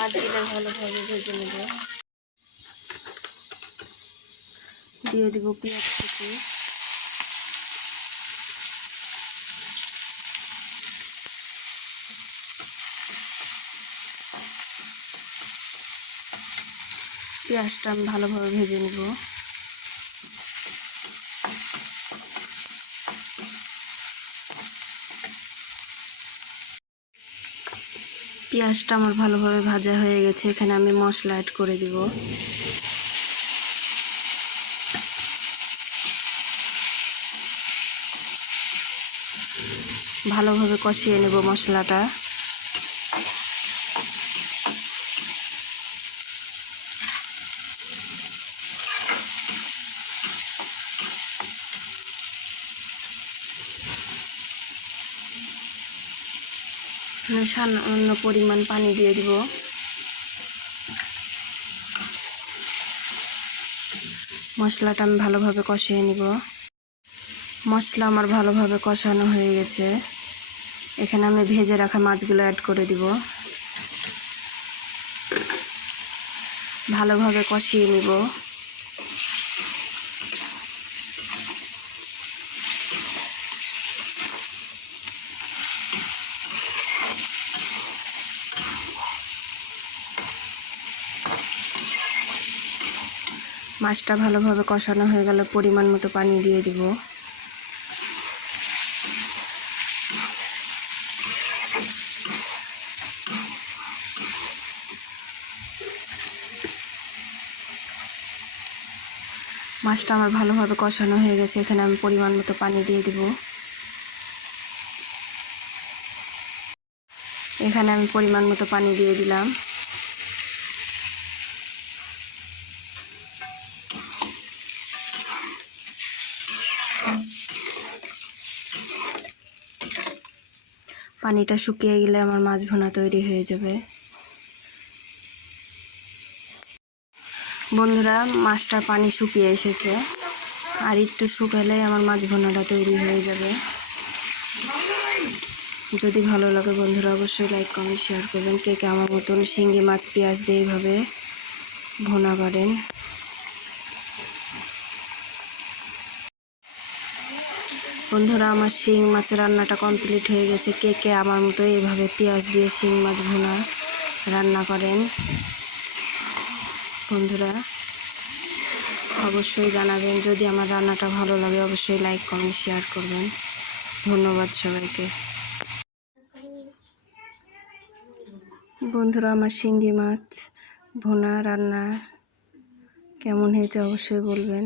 মাছগুলো ভালোভাবে ভেজে নেব। দিয়ে দেব পেঁয়াজ থেকে পেঁয়াজটা আমি ভালোভাবে ভেজে নেব। পেঁয়াজটা আমার ভালোভাবে ভাজা হয়ে গেছে, এখানে আমি মশলা অ্যাড করে দিব। ভালোভাবে কষিয়ে নেব মশলাটা। সামান্য পরিমাণ পানি দিয়ে দিব। মশলাটা আমি ভালোভাবে কষিয়ে নিব। মশলা আমার ভালোভাবে কষানো হয়ে গেছে। এখানে আমি ভেজে রাখা মাছগুলো অ্যাড করে দিব। ভালোভাবে কষিয়ে নিব। মাছটা ভালোভাবে কষানো হয়ে গেলে পরিমাণ মতো পানি দিয়ে দিব। মাছটা আমার ভালোভাবে কষানো হয়ে গেছে, এখানে আমি পরিমাণ মতো পানি দিয়ে দিব। এখানে আমি পরিমাণ মতো পানি দিয়ে দিলাম। পানিটা শুকিয়ে গেলে আমার মাছ ভোনা তৈরি হয়ে যাবে। বন্ধুরা, মাছটা পানি শুকিয়ে এসেছে। আর একটু শুকালে আমার মাছ ভোনাটা তৈরি হয়ে যাবে। যদি ভালো লাগে বন্ধুরা, অবশ্যই লাইক কমেন্ট শেয়ার করবেন। কে কে আমার মতন শিঙ্গি মাছ, পেঁয়াজ দিয়ে এইভাবে ভুনা করেন। বন্ধুরা, আমার শিং মাছের রান্নাটা কমপ্লিট হয়ে গেছে। কে কে আমার মতো এইভাবে পেঁয়াজ দিয়ে শিং মাছ ভুনা রান্না করেন? বন্ধুরা, অবশ্যই জানাবেন। যদি আমার রান্নাটা ভালো লাগে, অবশ্যই লাইক কমেন্ট শেয়ার করবেন। ধন্যবাদ সবাইকে। বন্ধুরা, আমার শিঙ্গি মাছ ভোনা রান্না কেমন হয়েছে অবশ্যই বলবেন।